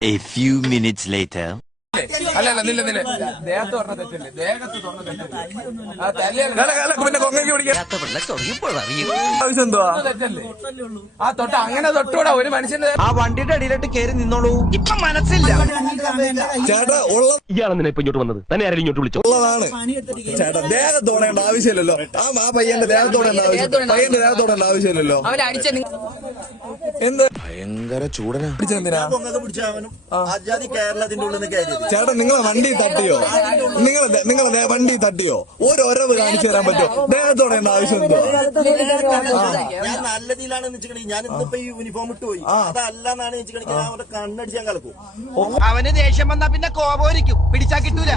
A few minutes later. അല്ലല്ല നില്ല നില്ല ദേഹത്ത് പറഞ്ഞ തെറ്റല്ലേ ദേഹത്ത് തുറന്ന തെറ്റല്ലേ പിന്നെ കൊങ്ങയ്ക്ക് പിടിക്കാൻ ആവശ്യം എന്തുവാ തെറ്റല്ലേ ആ തൊട്ട അങ്ങനെ തൊട്ടൂടാ ഒരു മനുഷ്യന്റെ ആ വണ്ടിയുടെ അടിയിലോട്ട് കയറി നിന്നോളൂ. ഇപ്പൊ മനസ്സില്ല ചേട്ടാ ഇയാളെന്തിനാ ഇപ്പൊ ഇങ്ങോട്ട് വന്നത്? തന്നെ ആരെങ്കിലും ഇങ്ങോട്ട് വിളിച്ചോ? ഉള്ളതാണ് ചേട്ടാ. ദേഹത്തോടേണ്ട ആവശ്യമില്ലല്ലോ. ആ പയ്യന്റെ ദേഹത്തോടേണ്ട ആവശ്യം പയ്യന്റെ ദേഹത്തോടേണ്ട ആവശ്യമില്ലല്ലോ. എന്ത് ഭയങ്കര ചൂടനാ. പിടിച്ചെന്തിനാ കേരളത്തിന്റെ ഉള്ളിൽ നിന്ന് കയറി ചേട്ടാ? നിങ്ങളെ വണ്ടി തട്ടിയോ? നിങ്ങളെ വണ്ടി തട്ടിയോ? ഒരു ഒരവ് കാണിച്ചു തരാൻ പറ്റുമോ? ദേഹത്തോടേണ്ട ആവശ്യം എന്തോ? ഞാൻ നല്ല രീതിയിലാണ് വെച്ചിട്ടുണ്ടെങ്കിൽ ഞാൻ ഇന്നിപ്പോ ഈ യൂണിഫോം ഇട്ട് പോയി. അതല്ലാന്നാണ് വെച്ചിട്ടുണ്ടെങ്കിൽ ഞാൻ അവരുടെ കണ്ണടിച്ചാൻ കളക്കും. അവന് ദേഷ്യം വന്നാ പിന്നെ കോപോരിക്കും, പിടിച്ചാ കിട്ടൂല.